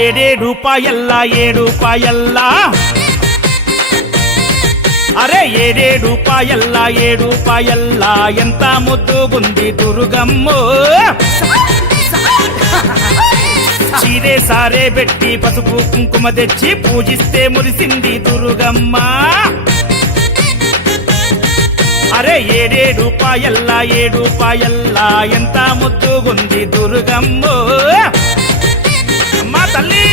రూపాయల్లా 7 రూపాయల్లా అరే 7 రూపాయల్లా 7 రూపాయల్లా ఎంత ముద్దుగుంది దుర్గమ్మో చీరే సారే పెట్టి పసుపు కుంకుమ తెచ్చి పూజిస్తే మురిసింది దుర్గమ్మ అరే 7 రూపాయల్లా 7 రూపాయల్లా ఎంత ముద్దుగుంది దుర్గమ్మో అమ్మా తల్లి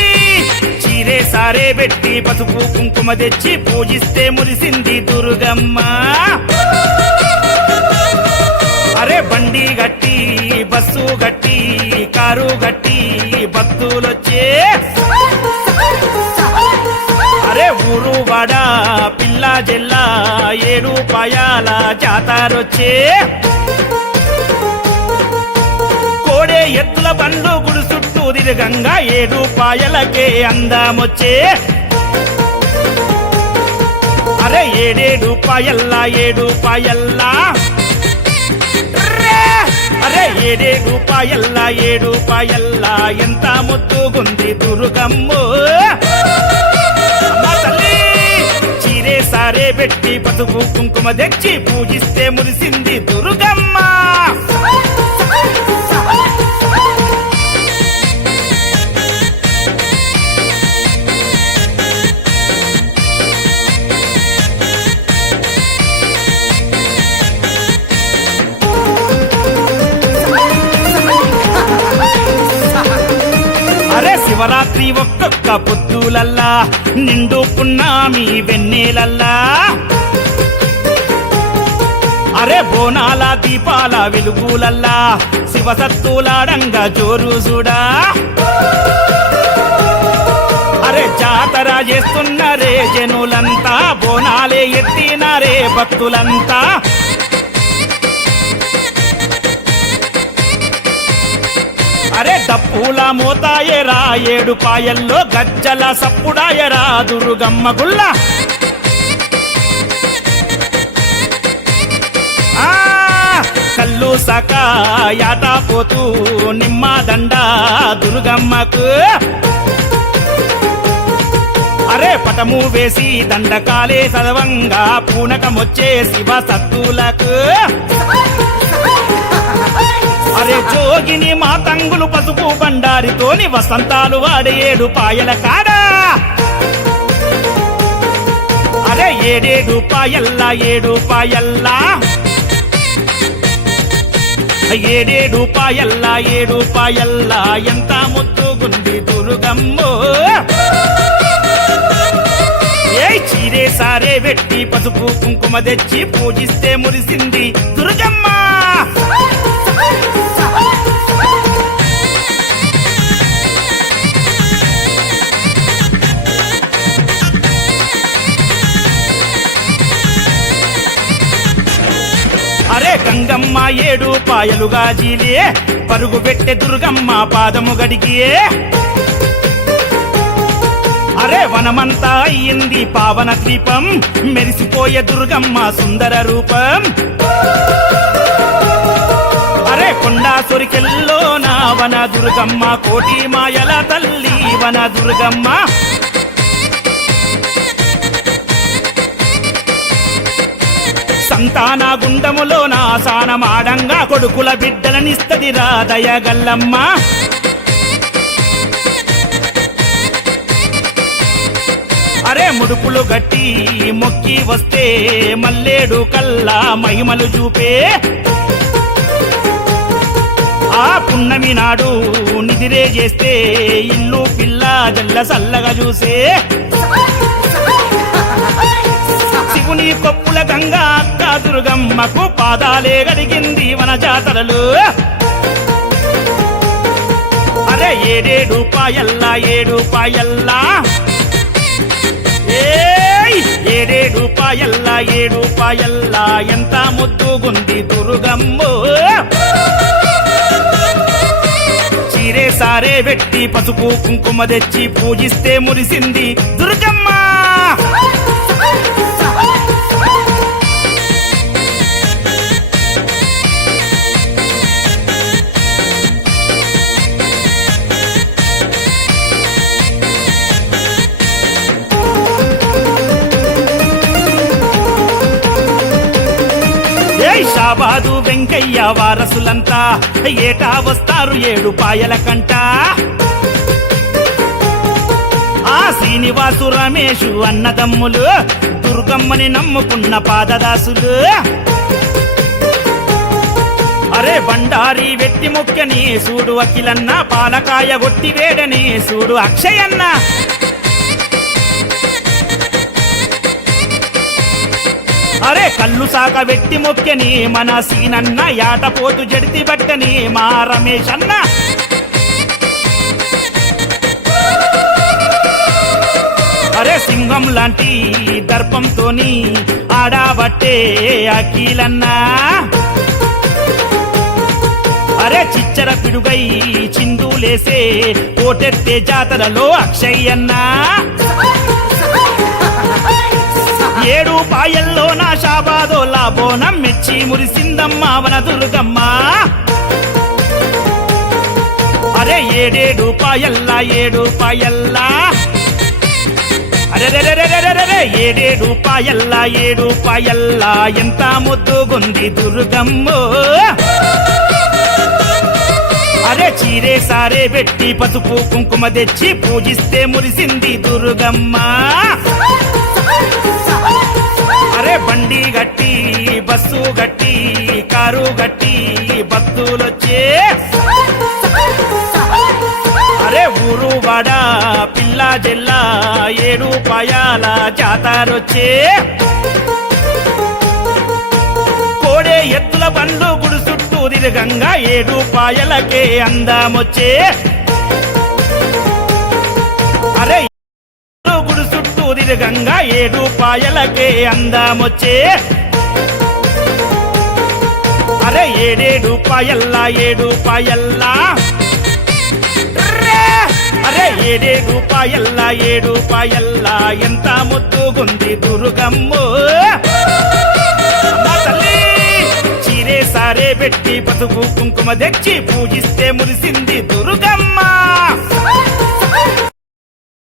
చీరే సారే పెట్టి పసుపు కుంకుమ తెచ్చి పూజిస్తే మురిసింది దుర్గమ్మ అరే బండి గట్టి బస్సు గట్టి కారు గట్టి భక్తులొచ్చే అరే ఊరు వాడ పిల్ల జెల్లా 7 రూపాయల జాతరొచ్చే కోడే ఎత్తుల బండ్లు గుడి చుట్టూ తిరగంగా 7 రూపాయలకే అందమొచ్చే అరే 7 రూపాయల్లా 7 రూపాయల్లా అరే 7 రూపాయల్లా 7 రూపాయల్లా ఎంత ముద్దుగుంది దుర్గమ్మో అమ్మా తల్లి చీరే సారే పెట్టి పసుపు కుంకుమ తెచ్చి పూజిస్తే మురిసింది దుర్గమ్మ శివరాత్రి ఒక్కొక్క పొద్దులల్లా నిండు పున్నామి వెన్నెలల్లా అరే బోనాల దీపాల వెలుగులల్లా శివసత్తులాడంగా జోరు చూడా అరే జాతర చేస్తున్నారే జనులంతా బోనాలే ఎత్తినారే భక్తులంతా అరే డప్పుల మోతాయరా 7 రూపాయల్లో గజ్జల సప్పుడాయరా దుర్గమ్మ గుల్ల కల్లు సక యాటా పోతూ నిమ్మ దండ దుర్గమ్మకు అరే పటము వేసి దండకాలే చదవంగా పూనకమొచ్చే శివ సత్తులకు అరే జోగిని మా తంగులు పసుపు బండారితోని వసంతాలు వాడే 7 రూపాయల కాడా అరే 7 రూపాయల్లా 7 రూపాయల్లా 7 రూపాయల్లా 7 రూపాయల్లా ఎంత ముద్దుగుంది దుర్గమ్మో ఏ చీరే సారే పెట్టి పసుపు కుంకుమ తెచ్చి పూజిస్తే మురిసింది దుర్గమ్మ అరే గంగమ్మ 7 రూపాయలుగా జీలే పరుగు పెట్టే దుర్గమ్మ పాదము గడిగియే అరే వనమంతా అయ్యింది పావన ద్వీపం మెరిసిపోయే దుర్గమ్మ సుందర రూపం అరే కొండా సొరికెల్లో నా వన దుర్గమ్మ కోటి మాయల తల్లి వన దుర్గమ్మ సంతాన గుండములో నా సానమాడంగా కొడుకుల బిడ్డలనిస్తది రాదయ గల్లమ్మ అరే ముడుపులు గట్టి మొక్కి వస్తే మల్లేడు కల్లా మహిమలు చూపే ఆ పున్నమి నాడు నిదిరే చేస్తే ఇల్లు పిల్ల జల్ల సల్లగా చూసే శివుని కొప్పుల గంగా అక్క దుర్గమ్మకు పాదాలే గడిగింది వన జాతరలు అరే 7 రూపాయల్లా 7 రూపాయల్లా 7 రూపాయల్లా 7 రూపాయల్లా ఎంత ముద్దుగుంది దుర్గమ్మో చీరే సారే పెట్టి పసుపు కుంకుమ తెచ్చి పూజిస్తే మురిసింది దుర్గమ్మ షాబాదు వెంకయ్య వారసులంతా ఏటా వస్తారు 7 పాయల కంట ఆ శ్రీనివాసు రమేషు అన్నదమ్ములు దుర్గమ్మని నమ్ముకున్న పాదదాసులు అరే బండారి వెట్టి ముక్కని సూడు అఖిలన్న పాలకాయ గొట్టి వేడని సూడు అక్షయన్న అరే కళ్ళు సాక వెట్టి మొక్కని మన సీనన్న యాటపోతు జడితి బట్టని మా రమేష్ అన్న అరే సింహం లాంటి దర్పంతోని ఆడాబట్టే అఖిలన్నా అరే చిచ్చర పిడుగై చిందులేసే కోటెత్తే జాతరలో అక్షయ్యన్నా 7 పాయల్లో నా షాబాదో లాబోనం మెచ్చి మురిసిందమ్మ వన దుర్గమ్మ అరే 7 పాయల్లా 7 పాయల్లా అరే 7 పాయల్లా 7 పాయల్లా ఎంత ముద్దుగుంది దుర్గమ్మో అరే చీరే సారే పెట్టి పసుపు కుంకుమ తెచ్చి పూజిస్తే మురిసింది దుర్గమ్మ అరే బండి గట్టి బస్సు గట్టి కారు గట్టి భక్తులొచ్చే అరే ఊరు వాడ పిల్ల జెల్లా 7 పాయాల జాతరొచ్చే కోడే ఎత్తుల బండ్లు గుడి చుట్టూ తిరగంగా 7 పాయలకే అందమొచ్చే అరే గుడి చుట్టూ తిరగంగా 7 పాయలకే అందమొచ్చే అరే 7 పాయల్లా 7 పాయల్లా అరే 7 పాయల్లా 7 పాయల్లా ఎంత ముద్దుగుంది దుర్గమ్మో సారే పెట్టి పసుపు కుంకుమ తెచ్చి పూజిస్తే మురిసింది దుర్గమ్మ